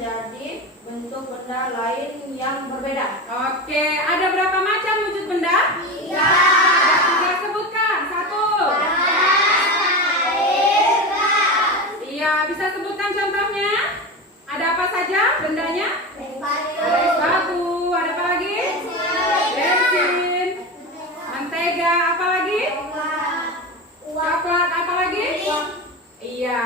menjadi bentuk benda lain yang berbeda. Oke, ada berapa macam wujud benda? 3. Ada 3, sebutkan. 1. Iya, bisa sebutkan contohnya? Ada apa saja bendanya? Ada es batu, ada apa lagi? Bensin, mentega, apa lagi? Coklat, apa lagi? Iya,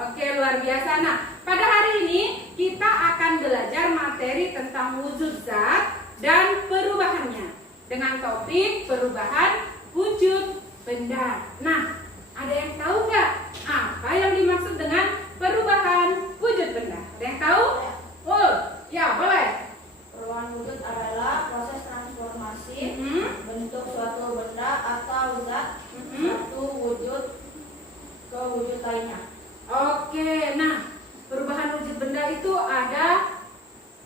oke, luar biasa. Nah, pada hari ini kita akan belajar materi tentang wujud zat dan perubahannya dengan topik perubahan wujud benda. Nah, ada yang tahu nggak apa yang dimaksud dengan perubahan wujud benda? Ada yang tahu? Oh, ya boleh. Perubahan wujud adalah proses transformasi bentuk suatu benda atau zat satu wujud ke wujud lainnya. Oke, nah perubahan wujud benda itu ada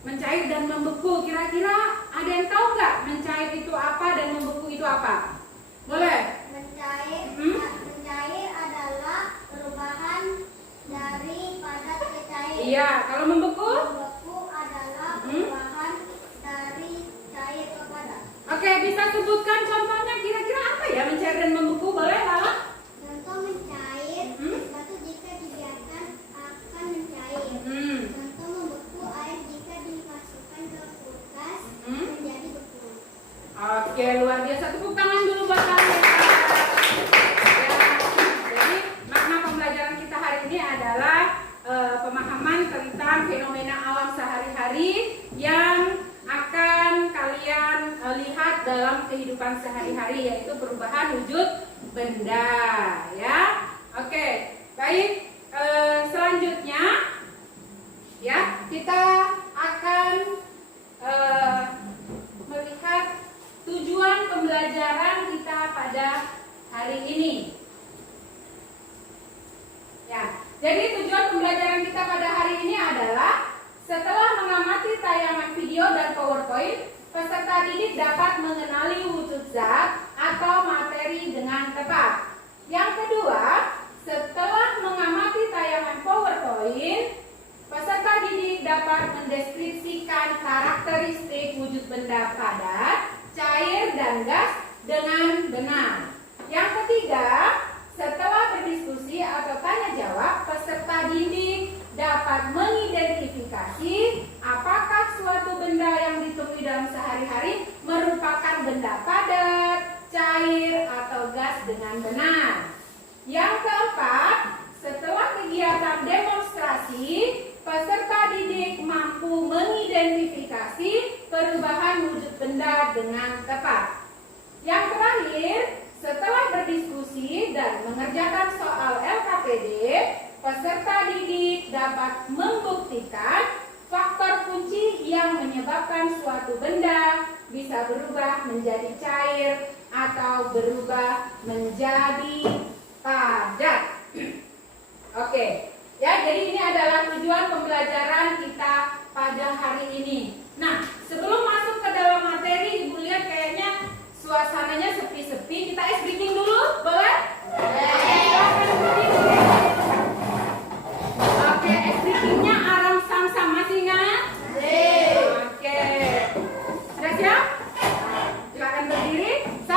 mencair dan membeku. Kira-kira ada yang tahu nggak mencair itu apa dan membeku itu apa? Boleh? Mencair adalah perubahan dari padat ke cair. Iya, kalau membeku? Membeku adalah perubahan dari cair ke padat. Oke, bisa sebutkan contohnya kira-kira apa ya mencair dan membeku? Boleh, Lala? Contoh mencair, es batu jika dibiarkan akan mencair. Contoh membeku, air jika dimasukkan ke kulkas menjadi beku. Oke, luar biasa. Tepuk tangan dulu buat kalian. Ya, jadi makna pembelajaran kita hari ini adalah pemahaman tentang fenomena alam sehari-hari yang akan kalian lihat dalam kehidupan sehari-hari, yaitu perubahan wujud benda, ya. Oke, baik. Selanjutnya, ya, kita akan melihat tujuan pembelajaran kita pada hari ini. Ya, jadi tujuan pembelajaran kita pada hari ini adalah setelah mengamati tayangan video dan PowerPoint, peserta didik dapat mengenali wujud zat atau materi dengan tepat. Yang kedua, setelah mengamati tayangan PowerPoint, peserta didik dapat mendeskripsikan karakteristik wujud benda padat, cair, dan gas dengan benar. Yang ketiga, setelah berdiskusi atau tanya jawab, peserta didik dapat mengidentifikasi apakah suatu benda yang ditemui dalam sehari-hari merupakan benda padat, cair, atau gas dengan benar. Yang keempat, setelah kegiatan demonstrasi, peserta didik mampu mengidentifikasi perubahan wujud benda dengan tepat. Yang terakhir, setelah berdiskusi dan mengerjakan soal LKPD, peserta didik dapat membuktikan faktor kunci yang menyebabkan suatu benda bisa berubah menjadi cair atau berubah menjadi padat. Oke, ya, jadi ini adalah tujuan pembelajaran kita pada hari ini. Nah, sebelum masuk ke dalam materi, Ibu lihat kayaknya suasananya sepi-sepi. Kita ice breaking dulu, boleh? Oke, ice breakingnya aram sam-sam, masih ingat? Oke, sudah siap? Silakan berdiri. 1,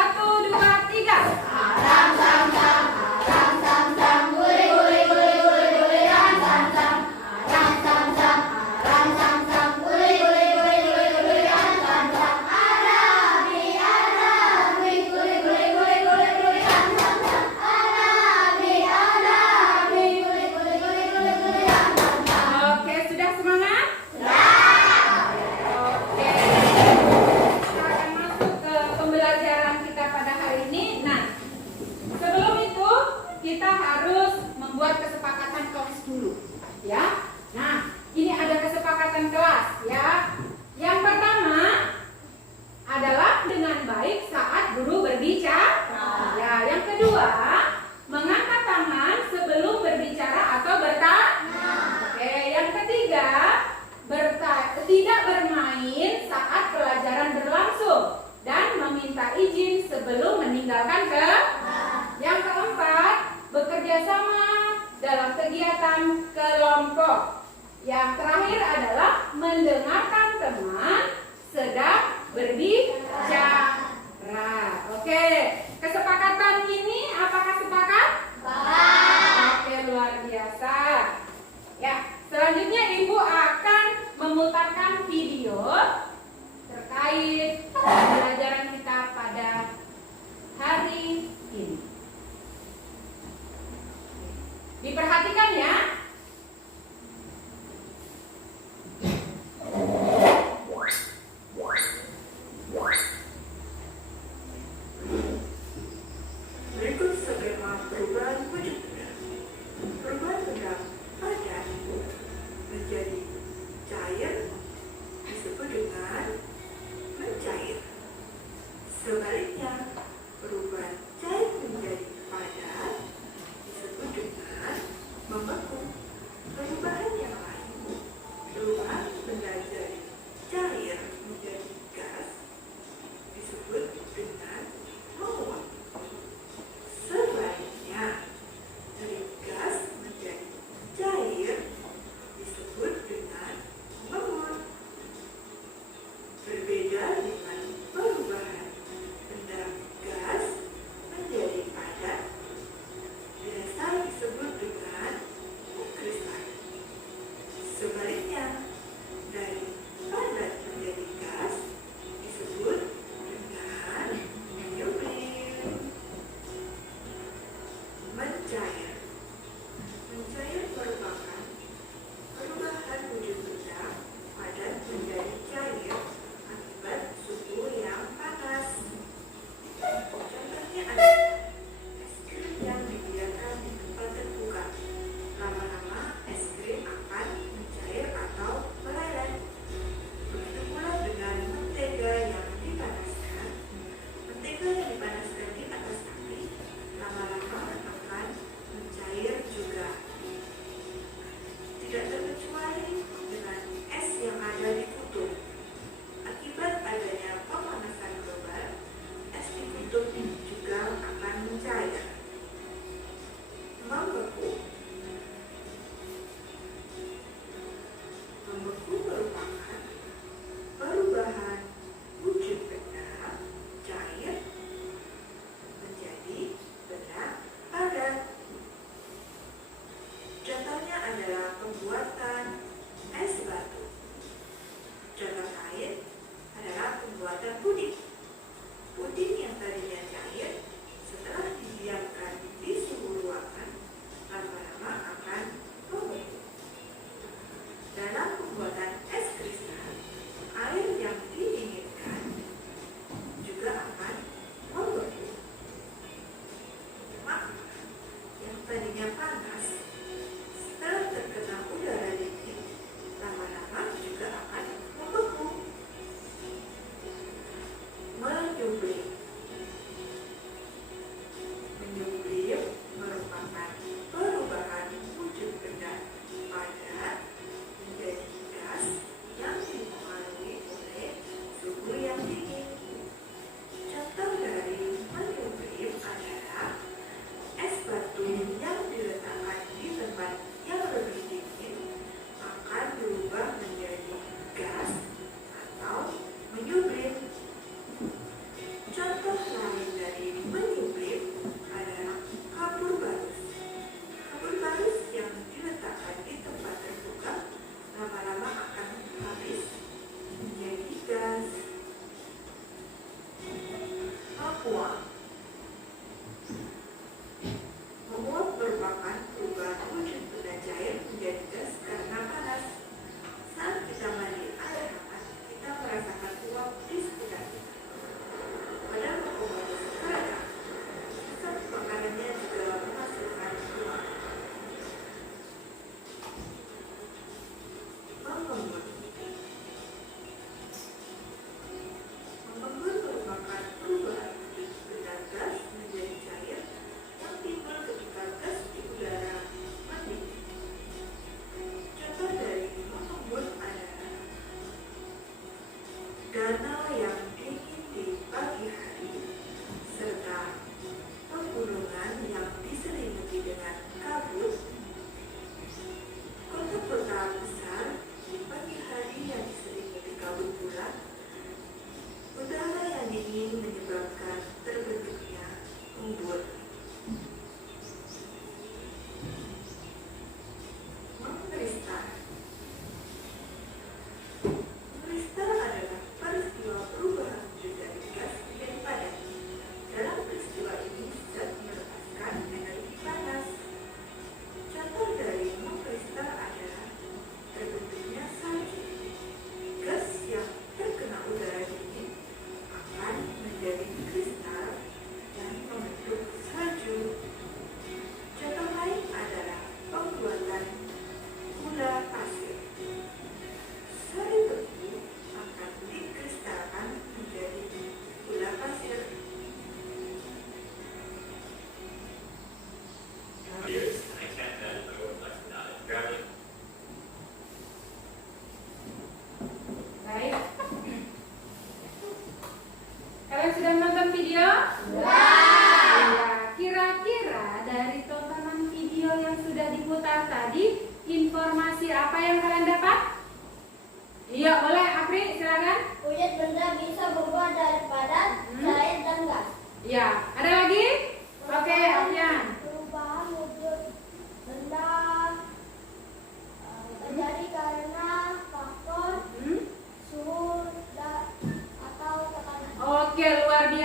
2, 3. Aram sam sam, aram sam sam, guli guli guli guli guli, aram sam sam, aram sam sam, aram sam sam, guli guli guli guli. Ibu akan memutarkan video terkait pembelajaran kita pada hari ini. Diperhatikan ya. Berikut skema perubahan wujud benda. Perubahan benda padat menjadi cair disebut dengan mencair. Sebaliknya, perubahan cair menjadi padat disebut dengan membeku. Perubahan yang lain, perubahan benda dari cair menjadi gas disebut dengan menguap. Sebaliknya, dari gas menjadi cair disebut dengan menguap. Berbeda dengan perubahan benda gas menjadi padat, biasa disebut dengan mengkristal. Sebaliknya, dari padat menjadi gas disebut dengan menyublim. Mencair. Mencair merupakan perubahan wujud benda padat menjadi cair akibat suhu yang panas. Contohnya adalah es krim yang dibiarkan di tempat terbuka. Lama-lama es krim akan mencair atau meleleh. Begitu pula dengan mentega yang dipanaskan. Mentega yang dipanaskan di atas api lama-lama akan mencair juga. Tidak terkecuali dengan es yang ada di kutub. Akibat adanya pemanasan global, es di kutub juga akan mencair. Membeku. Membeku merupakan perubahan wujud benda cair menjadi benda padat. Contohnya adalah pembuatan es batu. Contoh lain adalah pembuatan puding. Puding yang tadinya cair setelah didiamkan di suhu ruangan lama-lama akan membeku. Dalam pembuatan es kristal, air yang didinginkan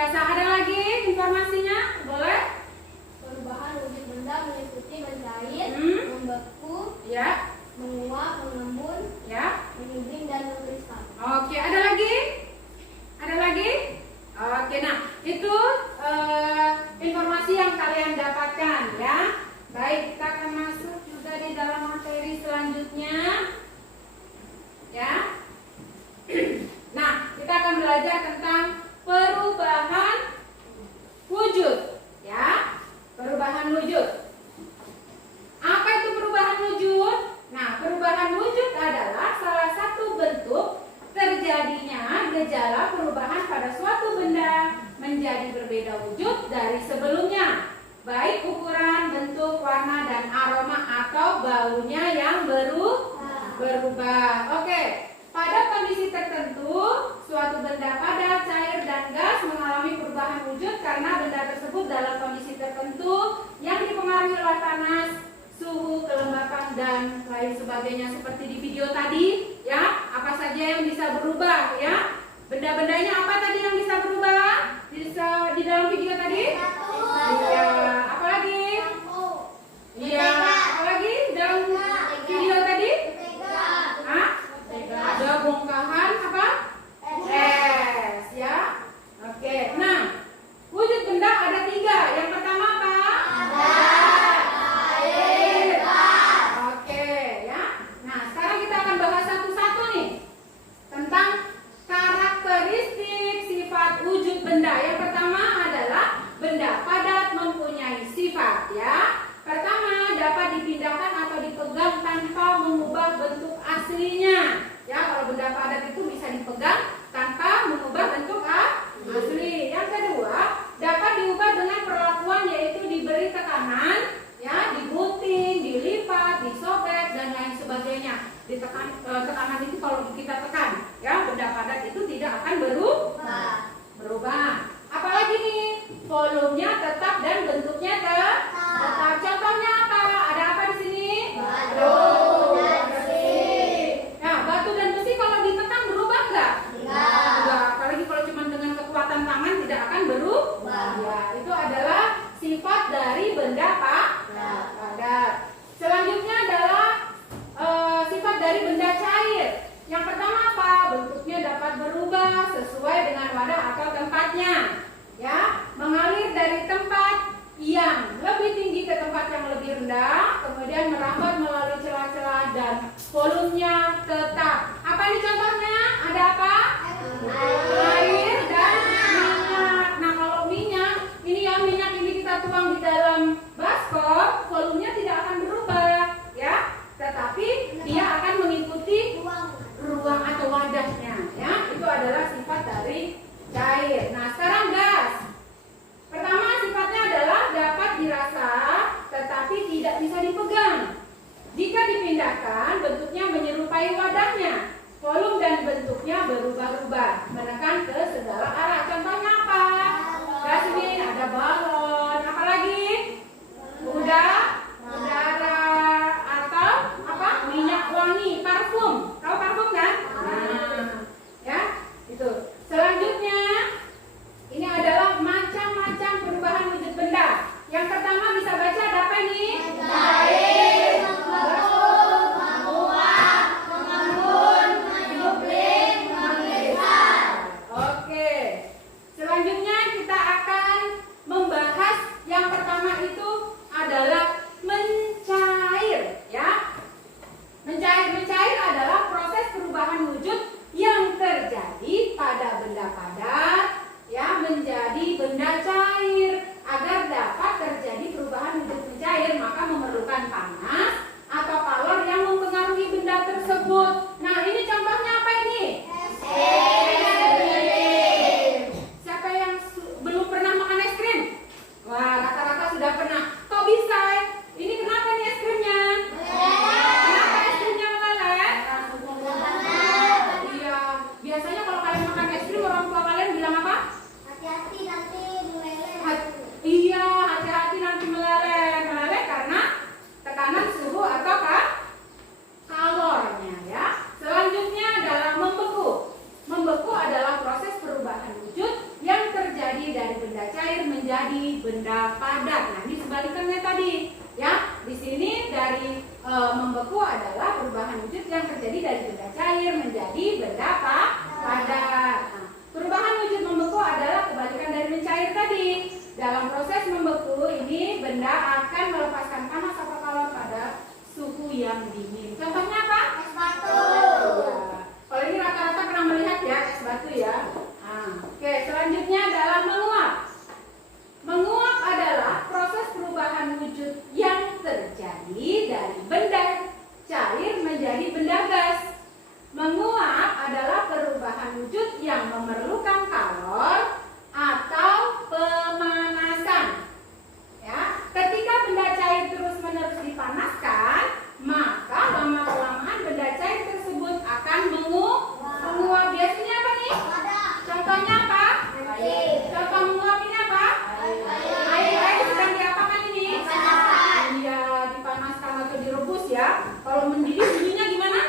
biasa. Ada lagi informasinya? Boleh? Perubahan wujud benda meliputi mencair, membeku, Ya, menguap, mengembun, ya. menuding, dan mengkristal. Oke, ada lagi? Ada lagi? Oke, nah itu informasi yang kalian dapatkan ya. Baik, kita akan masuk juga di dalam materi selanjutnya. Ya. Nah, kita akan belajar tentang perubahan wujud, ya. Perubahan wujud. Apa itu perubahan wujud? Nah, perubahan wujud adalah salah satu bentuk terjadinya gejala perubahan pada suatu benda menjadi berbeda wujud dari sebelumnya, baik ukuran, bentuk, warna, dan aroma atau baunya yang berubah. Oke, pada kondisi tertentu, suatu benda padat, cair, dan gas mengalami perubahan wujud karena benda tersebut dalam kondisi tertentu yang dipengaruhi oleh panas, suhu, kelembapan, dan lain sebagainya seperti di video tadi ya. Apa saja yang bisa berubah ya? Benda-bendanya apa tadi yang bisa berubah di dalam video tadi? Iya, apa lagi? Iya, apa lagi dalam video tadi? Hah? Ada bongkahan apa? Es ya. Oke, nah wujud benda ada 3. Yang pertama apa? Oke ya. Nah sekarang kita akan bahas satu-satu nih tentang karakteristik sifat wujud benda. Yang pertama adalah benda padat mempunyai sifat ya. Pertama, dapat dipindahkan atau dipegang tanpa mengubah bentuk aslinya. Ya, kalau benda padat itu bisa dipegang tanpa mengubah bentuk asli. Yang kedua, dapat diubah dengan perlakuan yaitu diberi tekanan, ya, digunting, dilipat, disobek, dan lain sebagainya. Tekanan itu kalau kita tekan, ya, benda padat itu tidak akan berubah. Apalagi nih, volumenya tetap dan bentuknya tetap. Contohnya apa? Ada apa di sini? Batu dan besi. Nah, batu dan besi kalau ditekan berubah nggak? Enggak. Apalagi kalau cuma dengan kekuatan tangan tidak akan berubah. Ya, itu adalah sifat dari benda padat. Selanjutnya adalah sifat dari benda cair. Yang pertama apa? Bentuknya dapat berubah sesuai dengan wadah atau tempatnya. Ya, mengalir dari tempat yang lebih tinggi ke tempat yang lebih rendah, kemudian merambat melalui celah-celah dan volumenya tetap. Apa ini contohnya? Ada apa? Air dan minyak. Nah, kalau minyak, ini ya minyak ini kita tuang di dalam baskom, volumenya tidak akan berubah, ya. Tetapi dia akan mengikuti ruang atau wadahnya, ya. Itu adalah sifat dari cair. Nah, sekarang gas. Pertama, sifatnya adalah dapat dirasa tetapi tidak bisa dipegang. Jika dipindahkan, bentuknya menyerupai wadahnya. Volume dan bentuknya berubah-ubah, menekan ke segala arah. Contohnya apa? Gas ini ada balon, apa lagi? Udara, atau apa? Minyak wangi, parfum. Tahu parfum kan? Nah, ya, itu. Selanjutnya, ini adalah macam-macam perubahan wujud benda. Yang pertama bisa baca ada apa ini? Cair, membeku, menguap, mengembun, mengubling, mengkristal. menjadi benda padat. Nah, perubahan wujud membeku adalah kebalikan dari mencair tadi. Dalam proses membeku ini benda akan melepaskan panas atau kalor pada suhu yang dingin. Contohnya apa? Es batu. Ya. Kalau ini rata-rata pernah melihat ya es batu ya. Oke, selanjutnya adalah menguap. Menguap adalah proses perubahan wujud yang terjadi dari benda cair menjadi benda gas. Menguap adalah perubahan wujud yang memerlukan kalor atau pemanasan. Ya, ketika benda cair terus-menerus dipanaskan, maka lama-kelamaan benda cair tersebut akan menguap. Biasanya apa nih? Contohnya apa? Contoh menguap ini apa? Air sedang diapakan ini? Iya, dipanaskan atau direbus ya. Kalau mendidih bunyinya gimana?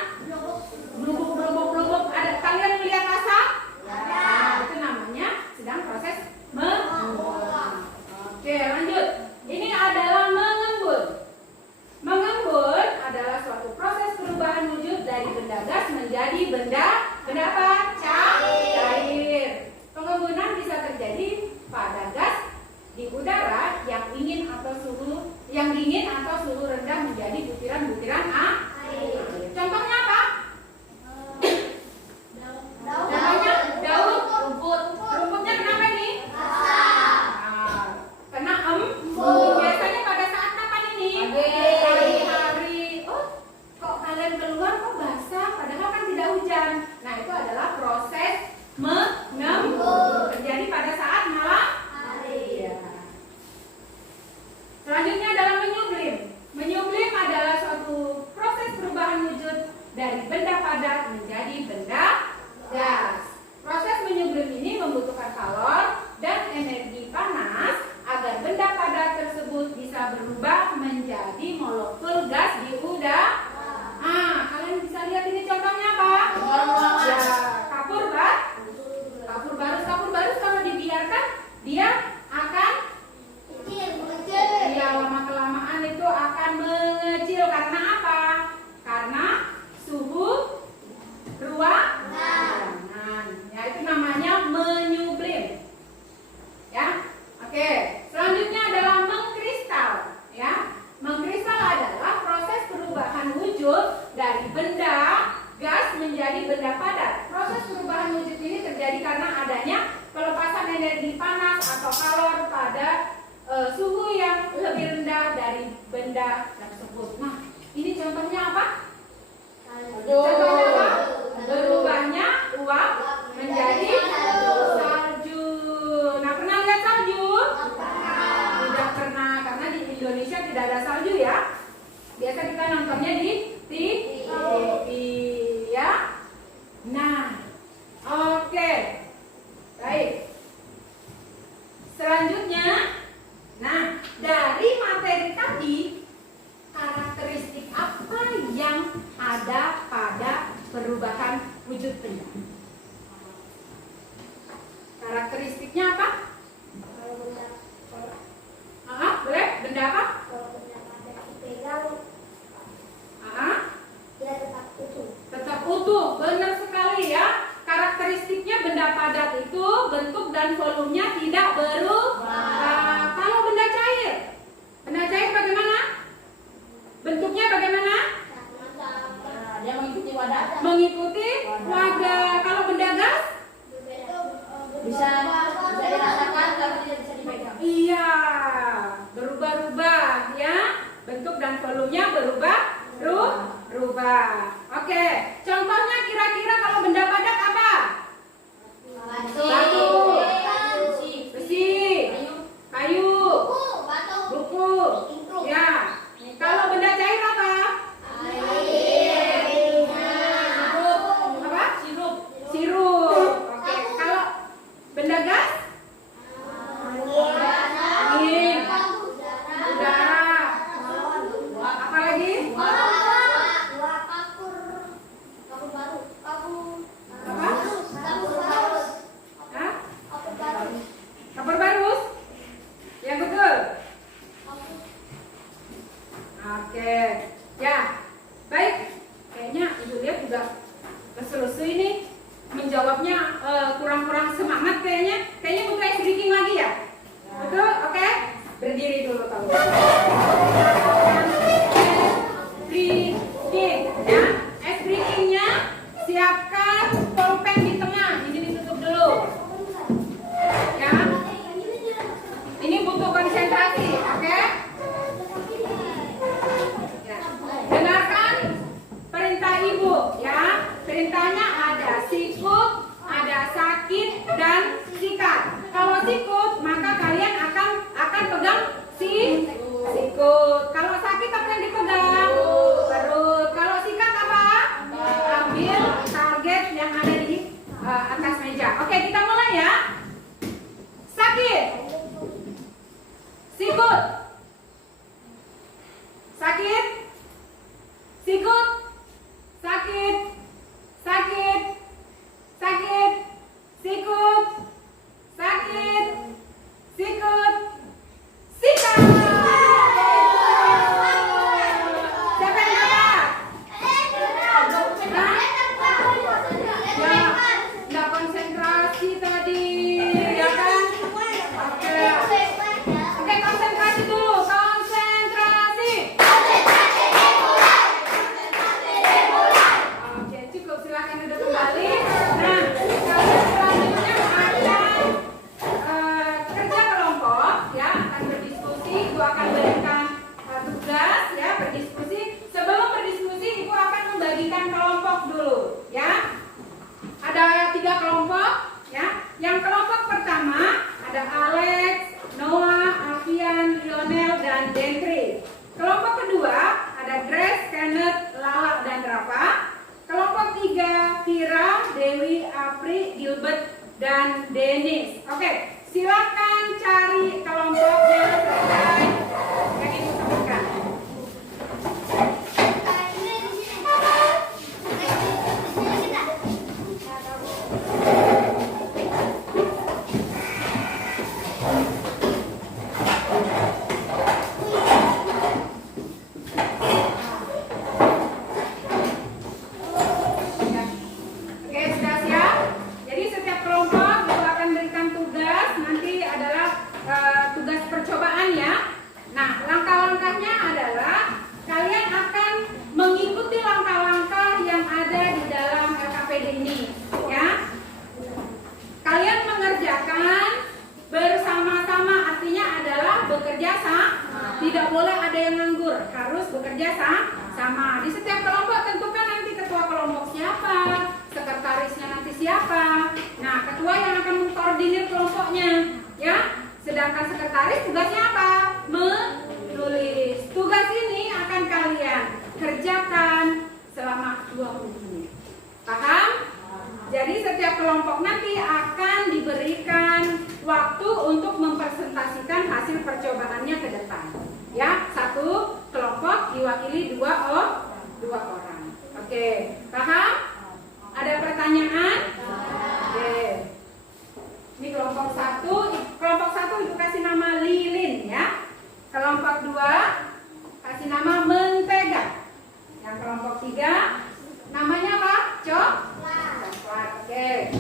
Blubuk. Ada kalian melihat asap? Nah, itu namanya sedang proses menguap. Oke, lanjut. Ini adalah mengembun. Mengembun adalah suatu proses perubahan wujud dari benda gas menjadi benda apa? Cair. Pengembunan bisa terjadi pada gas di udara yang dingin atau suhu rendah menjadi butiran-butiran air. Contohnya apa? Contohnya daun, rumputnya kenapa nih? Kena embun. Biasanya pada saat kapan ini? Pagi hari. Oh, kok kalian keluar kok basah? Padahal kan tidak hujan. Nah, itu adalah proses mengembun. Terjadi pada saat malam hari. Ya. Selanjutnya adalah menyublim. Menyublim adalah suatu proses perubahan wujud dari benda padat menjadi benda gas. Proses menyublim ini membutuhkan kalor dan energi panas agar benda padat tersebut bisa berubah menjadi molekul gas di udara. Kalian bisa lihat ini contohnya apa? Ya, kapur barus kalau dibiarkan dia akan lama-kelamaan itu akan mengecil. Karena apa? Karena suhu ruangan. Ya, itu namanya menyublim. Ya. Oke, selanjutnya adalah mengkristal. Ya. Mengkristal adalah proses perubahan wujud dari benda gas menjadi benda padat. Proses perubahan wujud ini terjadi karena adanya pelepasan energi panas atau kalor pada suhu yang lebih rendah dari benda tersebut. Nah, ini contohnya apa? Contohnya apa? Berubahnya uap menjadi salju. Nah, pernah lihat salju? Tidak pernah, karena di Indonesia tidak ada salju ya. Biasa kita nontonnya di TV ya. Nah, oke. Baik. Selanjutnya, nah, dari materi tadi, karakteristik apa yang ada pada perubahan wujud benda? Karakteristiknya apa? Boleh? Benda apa? Tetap utuh. Benar sekali ya. Karakteristiknya benda padat itu bentuk dan volumenya tidak berubah. Kalau benda cair bagaimana? Bentuknya bagaimana? Dia mengikuti wadah. Mengikuti wadah. Kalau benda gas? Bisa dirasakan tapi tidak bisa dipegang. Iya, berubah-ubah ya. Bentuk dan volumenya berubah. Oke, contohnya kira-kira kalau benda padat apa? Batu, besi, kayu, buku. Ya. Kalau benda cair apa? Sirup. Oke. Kalau benda gas? Angin, udara. Apa lagi? jawabnya kurang-kurang semangat kayaknya. Kayaknya butuh ice breaking lagi ya? Betul? Oke? Berdiri dulu kalau ice breaking ya. Ice breakingnya siapkan pulpen di tengah. Ini ditutup dulu. Ya. Ini butuh konsentrasi, oke? Ya. Dengarkan perintah ibu ya. Perintahnya ada sikut, ada sakit dan sikat. Kalau sikut maka kalian akan pegang sikut. Kalau sakit apa yang dipegang? Perut. Kalau sikat apa? Ambil target yang ada di atas meja. Oke, kita mulai ya. Sakit. Sikut. Sakit. Sikut. Sakit. Sakit. Sakit. Sikut. Sakit. Sikut. Sikat. Siapa yang dapat? Hah? Ya, nggak konsentrasi tadi, ya kan? Oke, konsentrasi dulu. Konsentrasi. Oke, cukup. Silakan duduk kembali. Nah, selanjutnya ada kerja kelompok, ya, akan berdiskusi. Ibu akan berikan tugas, ya, berdiskusi. Sebelum berdiskusi, ibu akan membagikan kelompok dulu, ya. Ada 3 kelompok, ya. Yang kelompok pertama ada Alex, Noah, Alfian, Lionel, dan Dentri. Kelompok kedua ada Grace, Kenneth, Lala, dan Rafa. Kelompok 3 Vira, Dewi, Apri, Gilbert, dan Dennis. Oke, silakan cari kelompoknya sesuai yang ibu sebutkan. Oke, sudah siap? Jadi setiap kelompok ibu akan berikan tugas. Nanti adalah tugas percobaan ya. Nah, langkah-langkahnya adalah kalian akan mengikuti langkah-langkah yang ada di dalam LKPD ini, ya. Kalian mengerjakan bersama-sama, artinya adalah bekerja sama. Tidak boleh ada yang nganggur, harus bekerja sama. Di setiap kelompok tentukan nanti ketua kelompok siapa, sekretarisnya nanti siapa. Nah, ketua yang akan mengkoordinir kelompoknya, ya. Sedangkan sekretaris tugasnya apa? Menulis. Tugas ini akan kalian kerjakan selama 20 menit. Paham? Jadi setiap kelompok nanti akan diberikan waktu untuk mempresentasikan hasil percobaannya ke depan. Ya, 1 kelompok diwakili 2 orang. Oke, paham? Ada pertanyaan? Oke. Ini kelompok 1 ibu kasih nama lilin ya. Kelompok 2 kasih nama mentega. Yang kelompok 3 namanya apa? Coklat. Oke.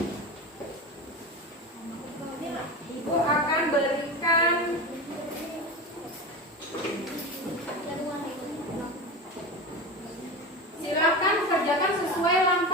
Ibu akan berikan silakan kerjakan sesuai langkah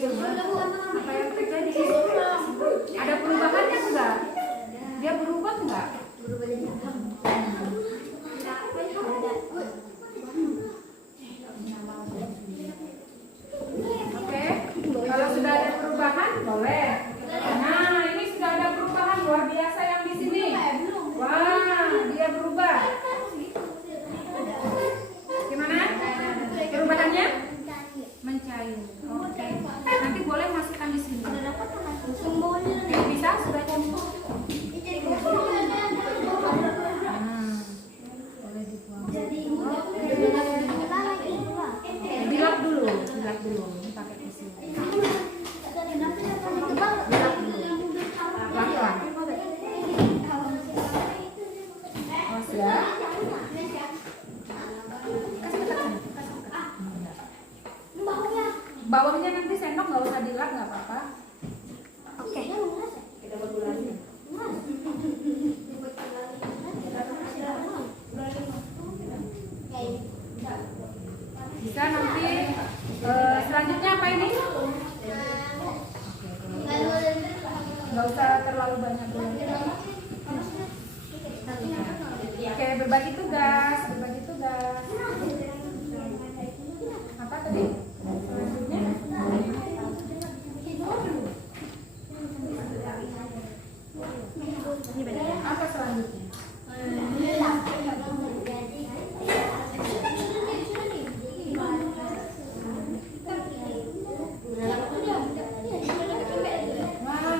Apa yang terjadi? Ada perubahannya enggak? Dia berubah enggak? Oke, kalau sudah ada perubahan boleh. Nah, ini sudah ada perubahan luar biasa yang di sini. Wah, dia berubah. Gimana? Perubahannya? Mencair. Oke. Nanti boleh masukkan di sini. Oke, bisa? Sudah campur. Boleh dibuang. Dilap dulu. Ini pakai tisu. Dilap dulu. Pelan-pelan. Oh, sudah. Kasih dekat sini. Bawahnya nanti sendok nggak usah dilap, nggak apa-apa. Oke. Kita bergulanya. Bisa nanti selanjutnya apa ini? Nggak usah terlalu banyak dulu. Oke, berbagi tugas. Apa tadi? Selanjutnya? Apa selanjutnya? Wah,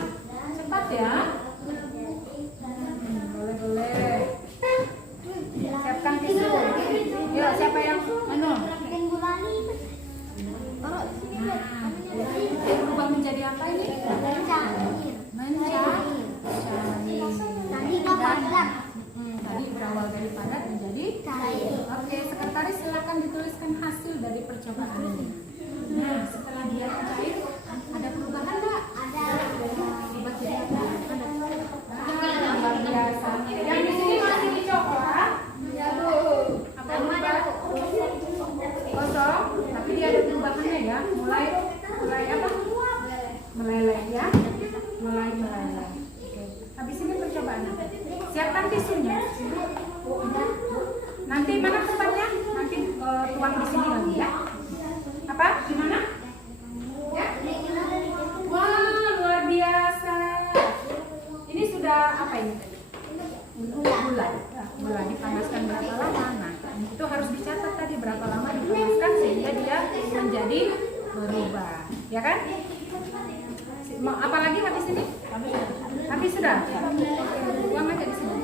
cepat ya. Boleh. Siapkan tisu. Yuk, siapa yang anu? Dia berubah menjadi apa ini? Mencair. Tadi berawal dari padat menjadi cair. Oke, sekretaris silakan dituliskan hasil dari percobaan ini. Nah, setelah dia cair, ada perubahan enggak? Ada. Berubah jadi apa? Ada. Luar biasa. Yang di sini masih dicoklat. Ya, Bu. Apa berubah? Kosong, tapi dia ada perubahannya ya. Mulai apa? Meleleh ya. Mulai meleleh. Oke. Habis ini percobaan. Siapkan tisunya. Nanti mana tempatnya? Nanti tuang di sini lagi ya. Apa? Gimana? Ya? Wah, luar biasa. Ini sudah apa ini tadi? Gula dipanaskan berapa lama? Nah, itu harus dicatat tadi berapa lama dipanaskan sehingga dia menjadi berubah, ya kan? Apalagi habis ini? Habis sudah. Buang aja di sini.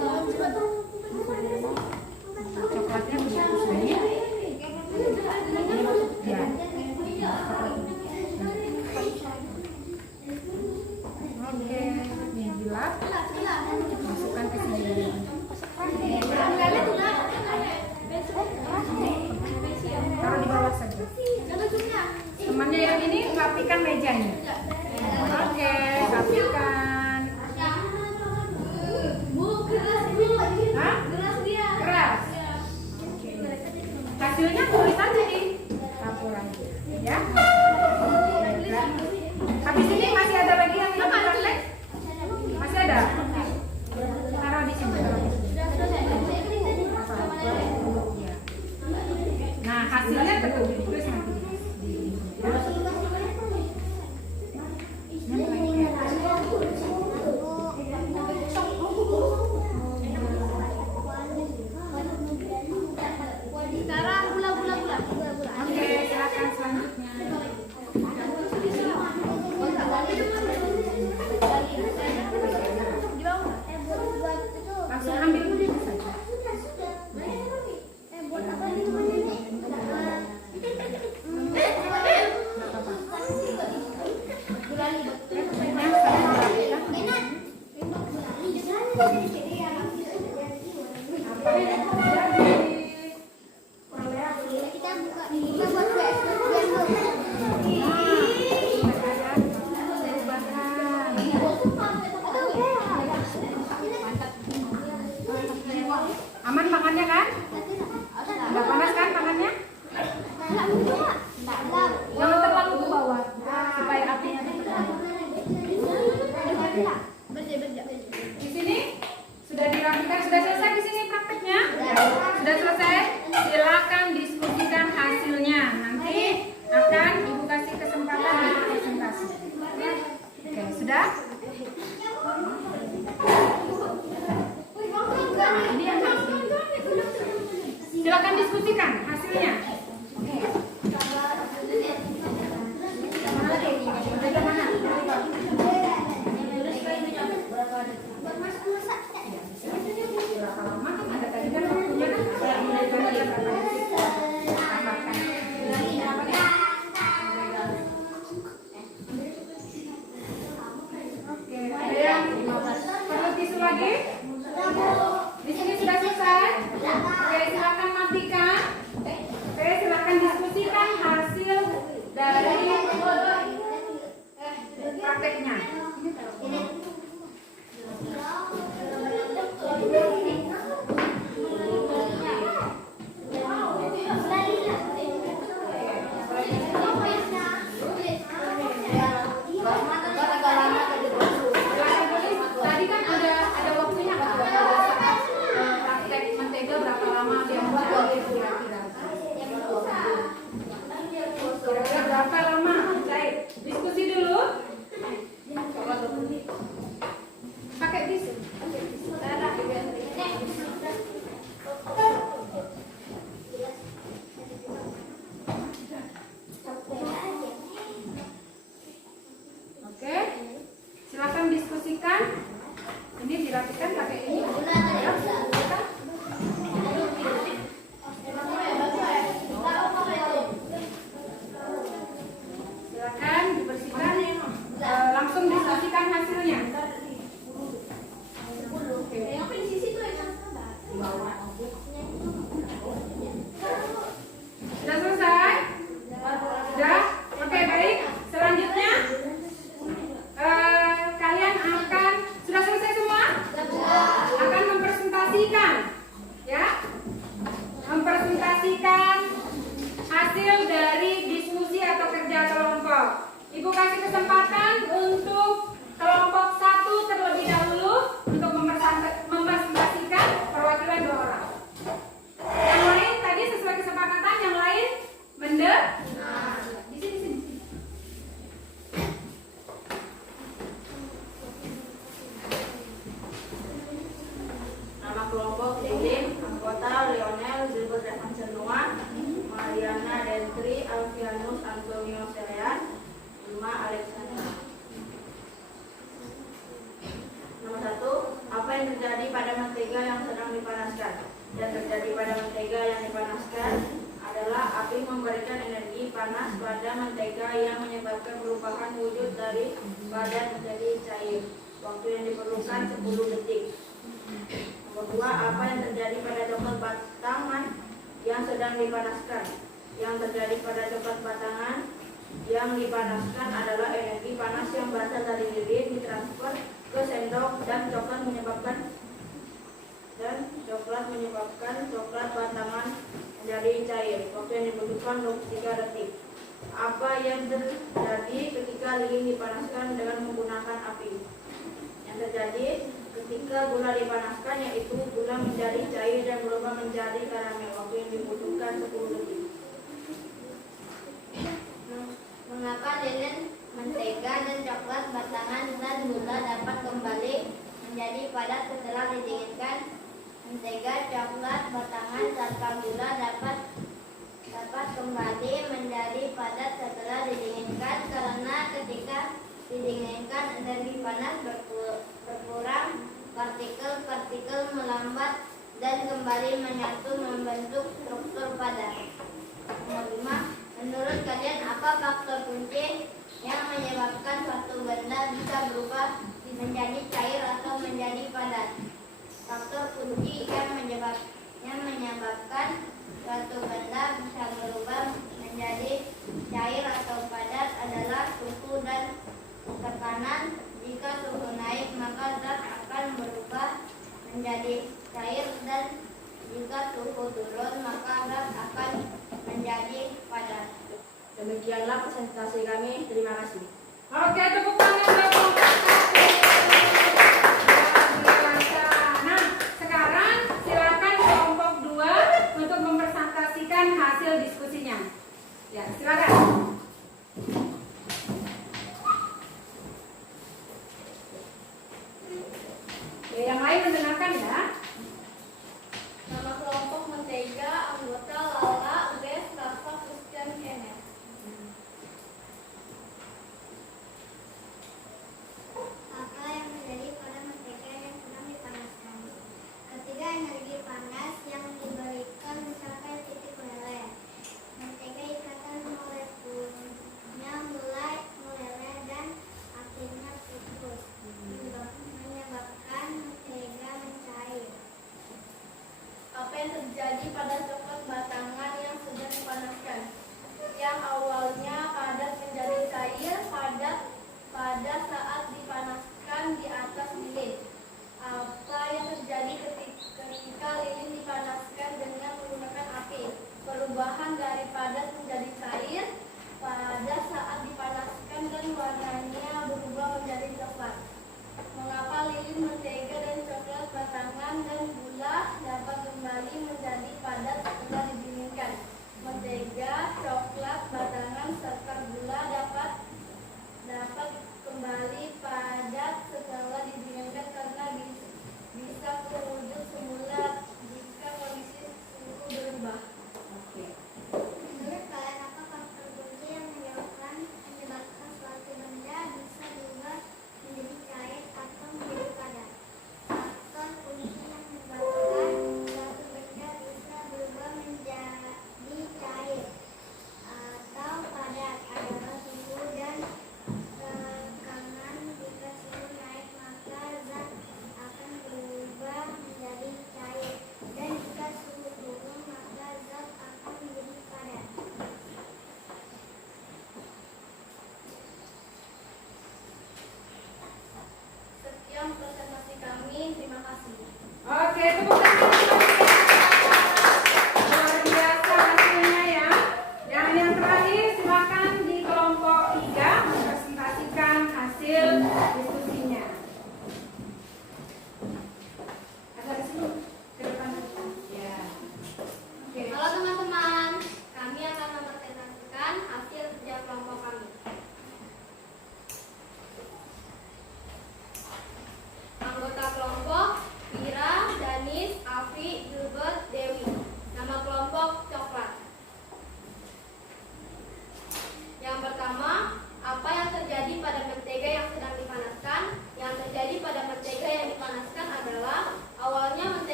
Coklatnya begitu sini. Ya. Oke, nih dilap. Masukkan ke sini. Taruh di bawah saja. Temannya yang ini rapikan mejanya. Oke, rapikan. Hah? Keras. Hasilnya tulis aja di laporan, ya. Habis ini masih ada lagi yang ingin dipraktek? Masih ada? Taruh di sini. Nah, hasilnya tertulis nanti di. kesempatan untuk kelompok 1 terlebih dahulu untuk mempresentasikan perwakilan 2 orang. Yang lain tadi sesuai kesepakatan, yang lain di sini. Nama kelompok Lilin, anggota Lionel, Gilbert Evanson Noah, Mariana Dentri, Alfianus Antonio Selean, Lima Alexander. Nomor 1, apa yang terjadi pada mentega yang sedang dipanaskan? Yang terjadi pada mentega yang dipanaskan adalah api memberikan energi panas pada mentega yang menyebabkan perubahan wujud dari padat menjadi cair. Waktu yang diperlukan 10 detik. Nomor 2, apa yang terjadi pada coklat batangan yang sedang dipanaskan? Yang terjadi pada coklat batangan yang dipanaskan adalah energi panas yang berasal dari lilin ditransfer ke sendok dan coklat menyebabkan coklat batangan menjadi cair. Waktu yang dibutuhkan 23 detik. Apa yang terjadi ketika lilin dipanaskan dengan menggunakan api? Yang terjadi ketika gula dipanaskan yaitu gula menjadi cair dan berubah menjadi karamel. Waktu yang dibutuhkan 10 detik. Mengapa lilin, mentega, dan coklat batangan dan gula dapat kembali menjadi padat setelah didinginkan? Mentega, coklat batangan, serta gula dapat kembali menjadi padat setelah didinginkan karena ketika didinginkan energi panas berkurang, partikel-partikel melambat dan kembali menyatu membentuk struktur padat. Nomor 5. Menurut kalian apa faktor kunci yang menyebabkan suatu benda bisa berubah menjadi cair atau menjadi padat? Faktor kunci yang menyebabkan suatu benda bisa berubah menjadi cair atau padat adalah suhu dan tekanan. Jika suhu naik maka zat akan berubah menjadi cair, dan jika suhu turun maka zat akan menjadi padat. Demikianlah presentasi kami. Terima kasih. Oke, tepuk tangan buat kelompok 1. Nah, sekarang silakan kelompok 2 untuk mempresentasikan hasil diskusinya. Ya, silakan. Ya, yang lain mendengarkan ya. Nama kelompok mentega, anggota Lala, Bes, Rafa, Christian, Kenneth.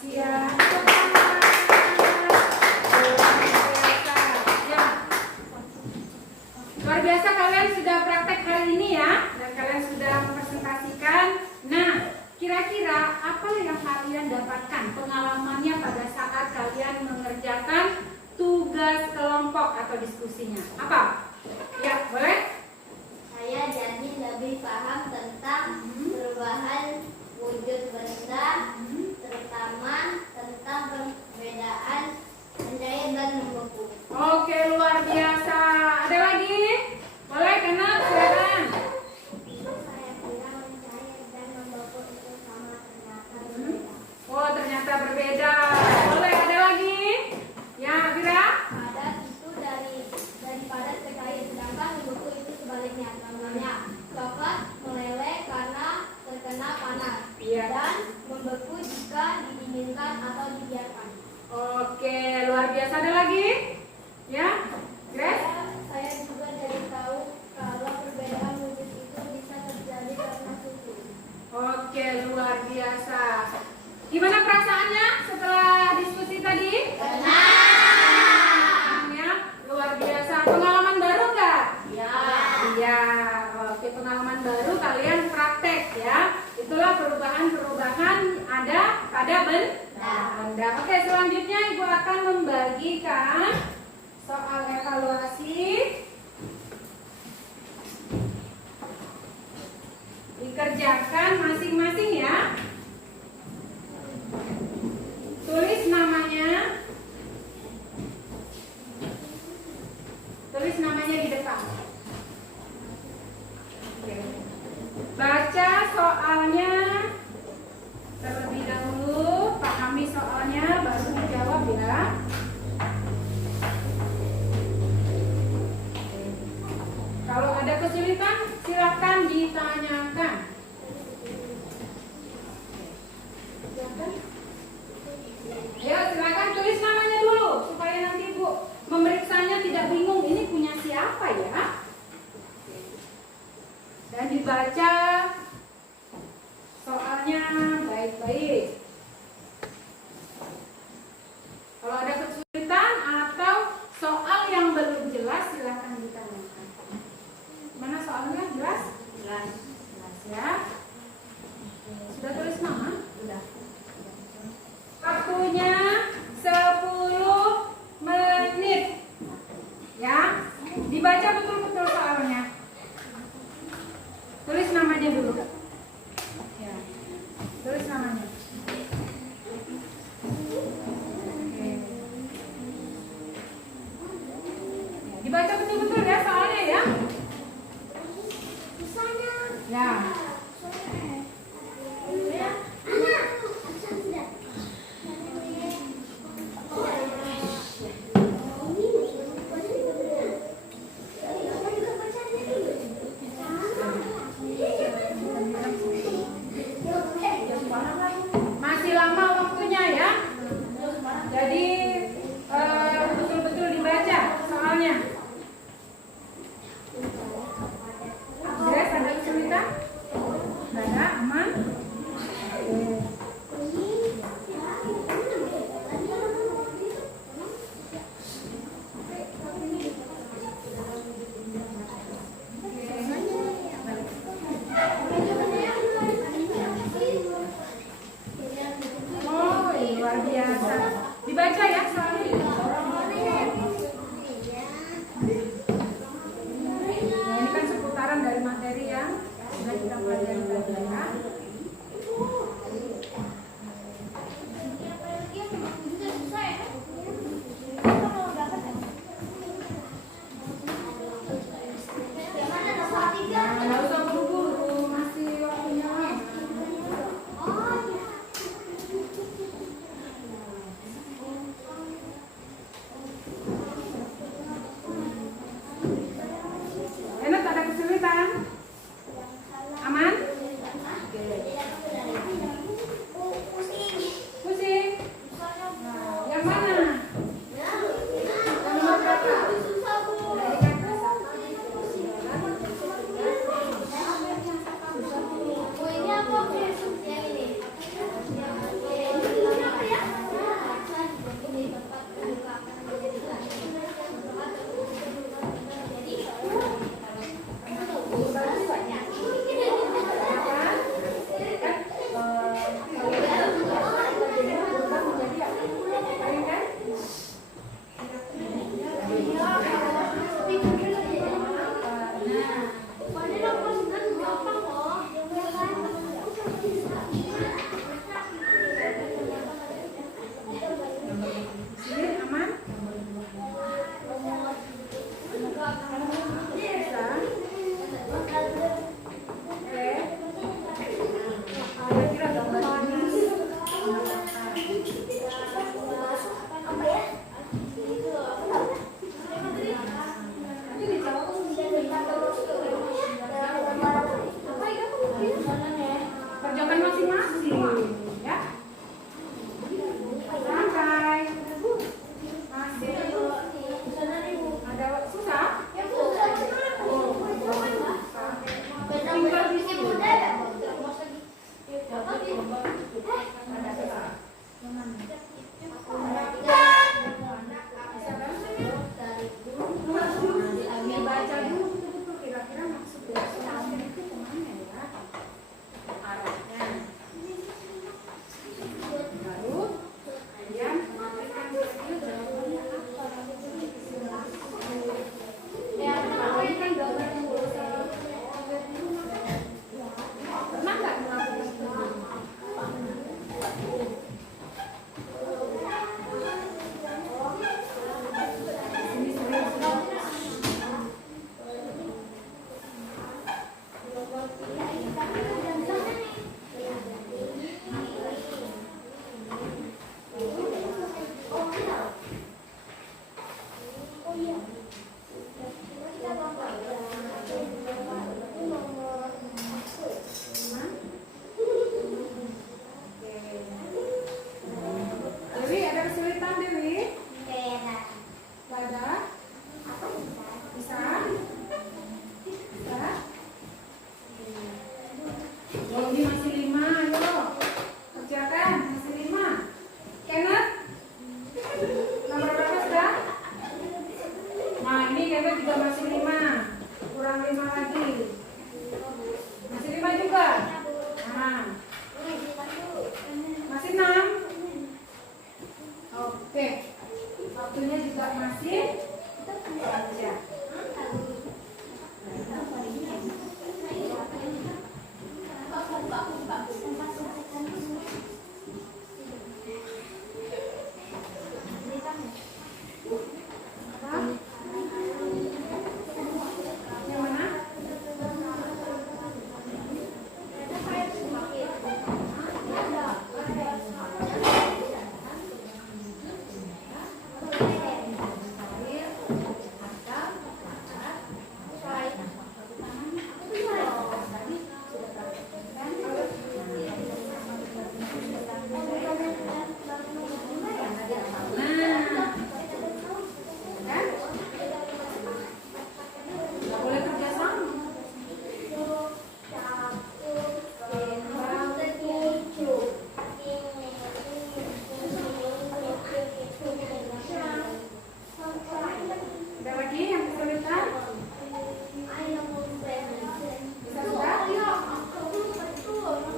kasih ya. Luar biasa. Ya. Luar biasa kalian sudah praktek hari ini ya. Dan kalian sudah mempresentasikan. Nah, kira-kira apa yang kalian dapatkan pengalamannya pada saat kalian mengerjakan tugas kelompok atau diskusinya? Apa? Ya, boleh? Saya jadi lebih paham tentang perubahan wujud benda, terutama tentang perbedaan mencair dan membeku. Oke, luar biasa. Ada lagi? Boleh, kenal, silakan. Saya kira mencair dan membeku itu sama, ternyata berbeda. Oh, ternyata berbeda. Boleh, ada lagi? Ya, Vira? Padat itu daripada terkait, sedangkan membeku itu sebaliknya. Namanya coklat meleleh karena terkena panas, Iya. dan membeku jika didinginkan atau dibiarkan. Oke, luar biasa. Ada lagi? Ya, Grace? Saya juga jadi tahu kalau perbedaan wujud itu bisa terjadi karena suhu. Oke, luar biasa. Gimana perasaannya setelah diskusi tadi? Tenang. Ya, luar biasa. Pengalaman baru nggak? Ya. Iya. Oke, pengalaman baru kalian praktek ya. Itulah perubahan-perubahan ada pada benda. Oke, selanjutnya Ibu akan membagikan soal evaluasi. Dikerjakan masing-masing ya. Tulis namanya. Tulis namanya di depan. Oke. Baca soalnya terlebih dahulu, pahami soalnya, baru dijawab ya. Kalau ada kesulitan, silakan ditanyakan. Ya, silakan tulis namanya dulu supaya nanti Bu memeriksanya tidak bingung ini punya siapa ya. Dan dibaca soalnya baik-baik. Kalau ada kesulitan atau soal yang belum jelas silakan ditanyakan. Mana soalnya jelas? Jelas. Jelas ya. Sudah tulis nama? Sudah. Waktunya 10 menit. Ya. Dibaca betul-betul soalnya. Tulis namanya dulu. Ya. Tulis namanya. Oke. Ya, dibaca betul-betul ya soalnya ya. Ya. Masih lama waktunya ya. Jadi betul-betul dibaca soalnya. Grace, ada kesulitan? Nanti dijawab kerjakan masing-masing ya. Santai. Masih ada susah? Tinggal di sini. Baca dulu kira-kira maksud dari itu kemana ya? Arahnya. Baru kalian mengamalkan video jawabannya apa? Ya, mengamalkan jawabannya dulu. Pernah nggak melakukan itu? Ini serius. Dewi, ada kesulitan Dewi? Gak ada? Bisa? Bisa? Oh, ini masih 5, ayo kerjakan, masih 5. Kenneth? Nomor berapa sudah? Nah, ini Kenneth juga masih 5. Kurang 5 lagi. Masih 5 juga? Nah, masih 6. Oke, waktunya juga masih panjang. Yang mana? Ada lagi yang kesulitan? Bisa sudah?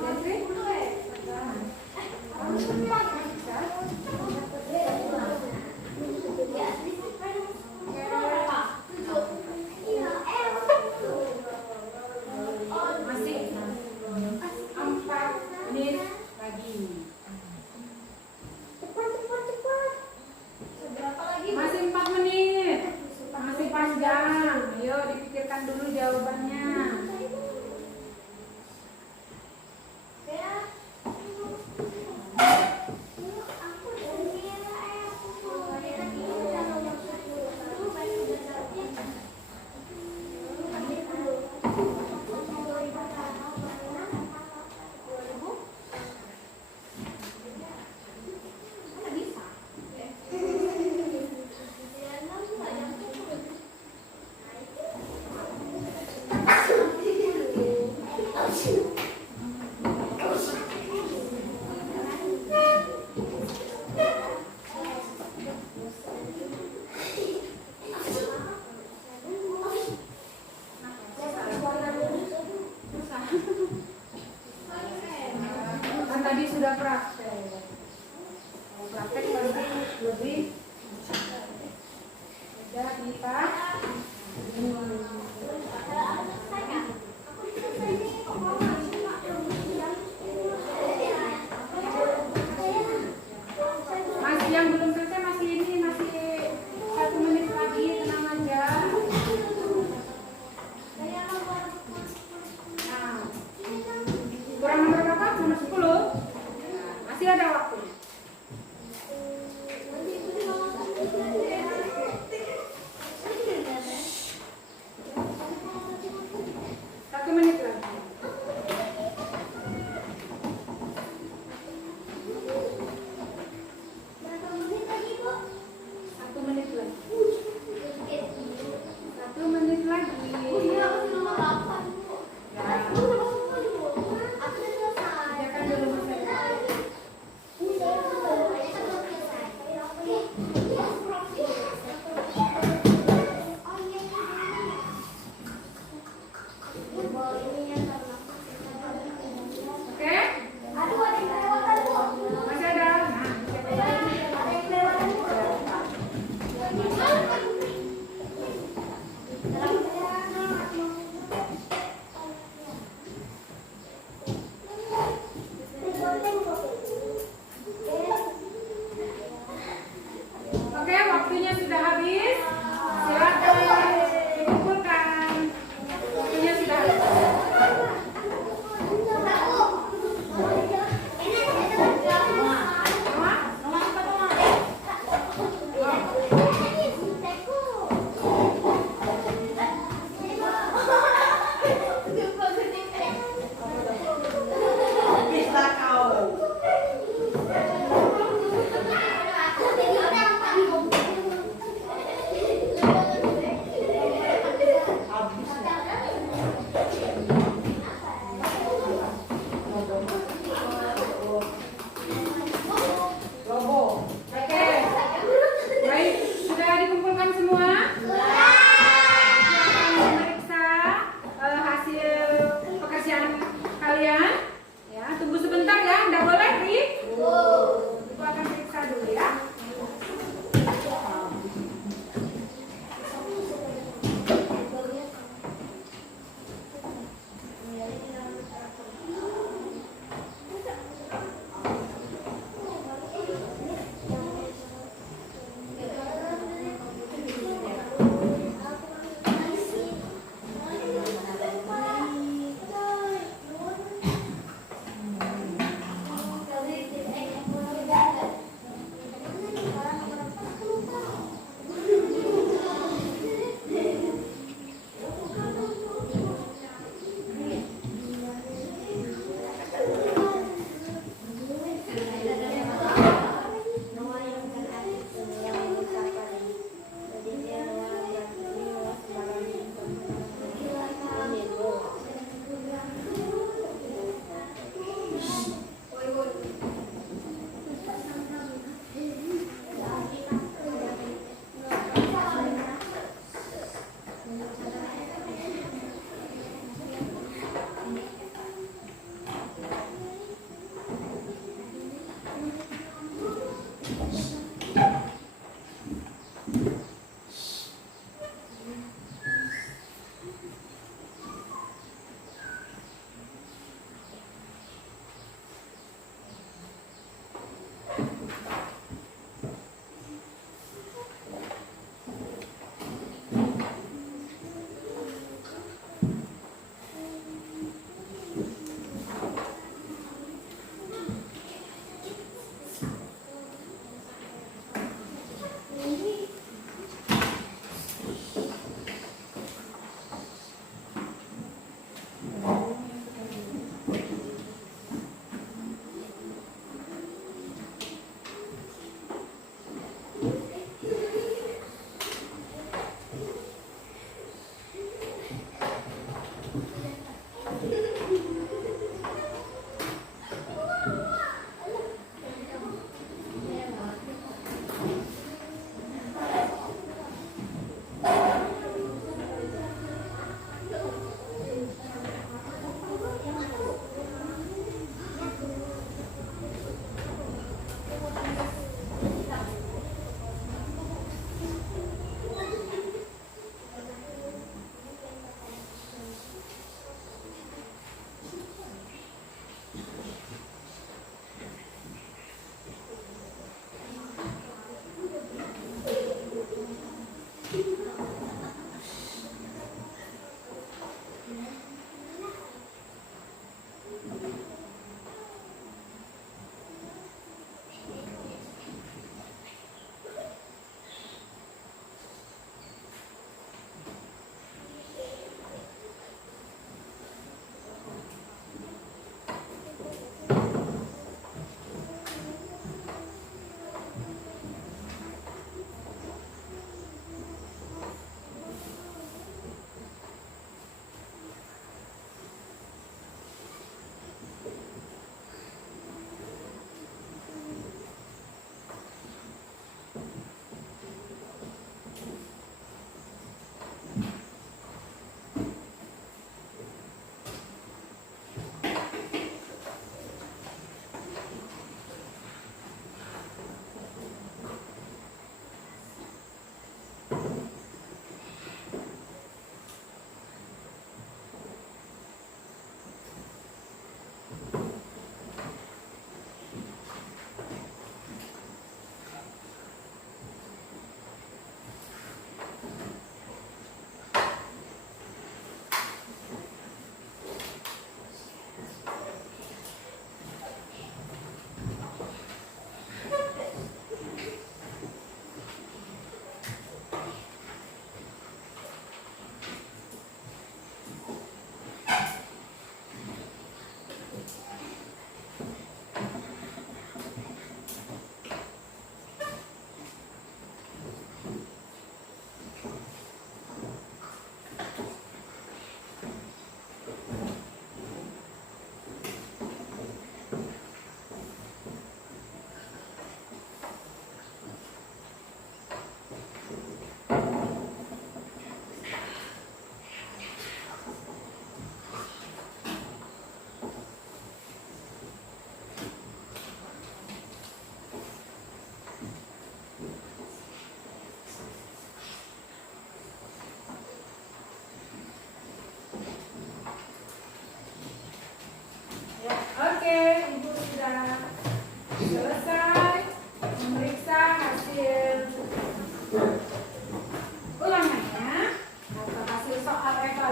Nanti? Masih 4 menit lagi. Masih 4 menit. Masih panjang. Ayo dipikirkan dulu jawabannya.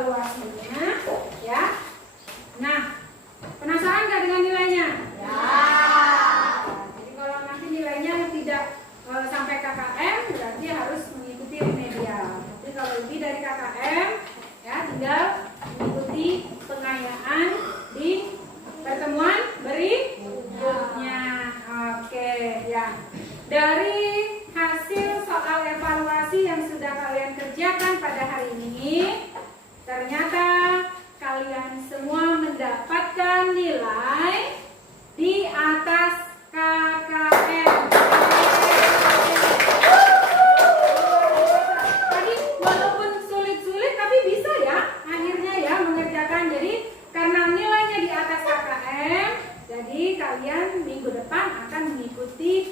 evaluasinya, ya. Nah, penasaran nggak dengan nilainya? Ya. Jadi kalau nanti nilainya tidak sampai KKM, berarti harus mengikuti remedial. Jadi kalau lebih dari KKM, ya tinggal mengikuti pengayaan di pertemuan berikutnya. Oke, ya. Dari hasil soal evaluasi yang sudah kalian kerjakan pada hari ini, ternyata kalian semua mendapatkan nilai di atas KKM. Tadi walaupun sulit-sulit tapi bisa ya akhirnya ya mengerjakan. Jadi karena nilainya di atas KKM, jadi kalian minggu depan akan mengikuti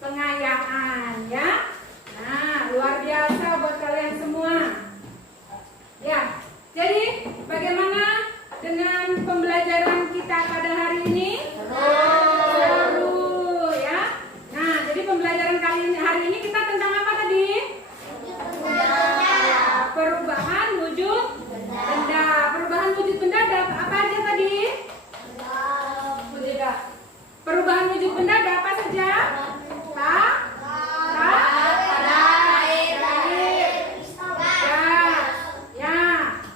pengayaan ya. Nah, luar biasa buat kalian semua. Ya, jadi bagaimana dengan pembelajaran kita pada hari ini? Seru ya. Nah, jadi pembelajaran kali ini hari ini kita tentang apa tadi? Perubahan wujud benda. Perubahan wujud benda ada apa aja tadi? Perubahan wujud benda ada apa saja?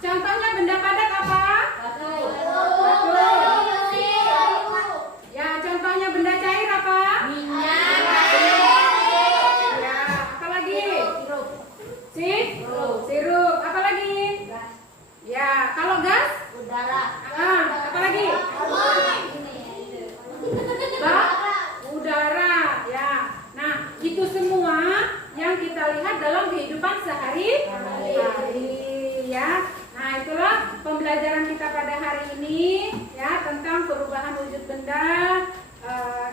Contohnya benda padat apa? Batu. Ya, contohnya benda cair apa? Minyak. Ya, apa lagi? Sirup. Apa lagi? Ya, kalau gas? Udara. Apa lagi? Udara. Ya. Nah, itu semua yang kita lihat dalam kehidupan sehari-hari ya. Nah, itulah pembelajaran kita pada hari ini ya tentang perubahan wujud benda.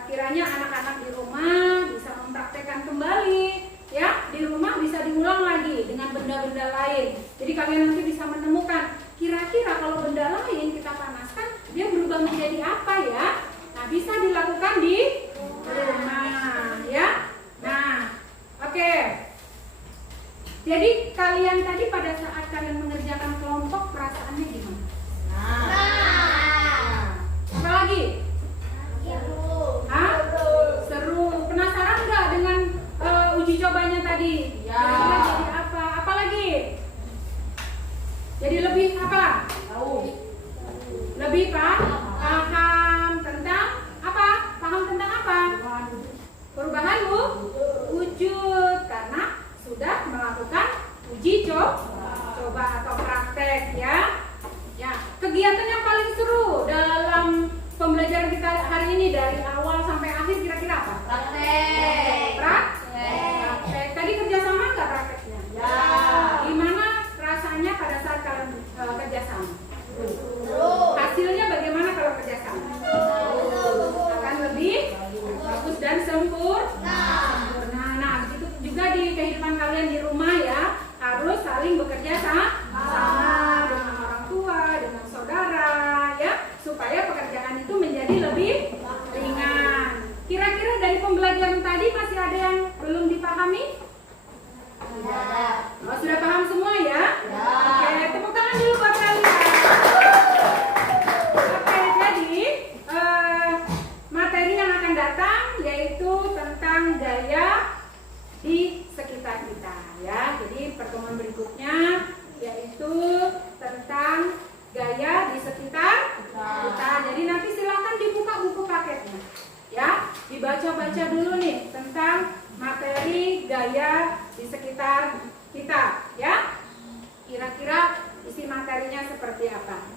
Kiranya anak-anak di rumah bisa mempraktekkan kembali ya. Di rumah bisa diulang lagi dengan benda-benda lain. Jadi kalian nanti bisa menemukan kira-kira kalau benda lain kita panaskan dia berubah menjadi apa ya. Nah, bisa dilakukan di rumah ya. Nah, oke. Jadi kalian tadi pada saat kalian mengerjakan kelompok perasaannya gimana? Apa lagi? Seru. Penasaran nggak dengan uji cobanya tadi? Ya. Jadi apa? Apa lagi? Jadi lebih apa? Tahu. Lebih paham tentang apa? Paham tentang apa? Perubahan wujud karena sudah melakukan uji coba atau praktek ya. Ya, kegiatan yang paling seru dalam pembelajaran kita hari ini dari awal sampai akhir kira-kira apa? Praktek. Tadi kerjasama nggak prakteknya? Ya. Gimana rasanya pada saat kalian kerjasama? Hasilnya bagaimana kalau kerjasama? Akan lebih bagus dan sempurna. Nah, begitu juga di kehidupan kalian di rumah ya, harus saling bekerja sama dengan orang tua, dengan saudara ya, supaya pekerjaan itu menjadi lebih ringan. Kira-kira dari pembelajaran tadi masih ada yang belum dipahami? Oh, sudah paham semua ya? Oke, tepuk tangan dulu buat kalian. Oke, jadi materi yang akan datang yaitu tentang gaya di sekitar kita ya. Jadi pertemuan berikutnya yaitu tentang gaya di sekitar kita. Jadi nanti silakan dibuka buku paketnya ya, dibaca-baca dulu nih tentang materi gaya di sekitar kita ya. Kira-kira isi materinya seperti apa?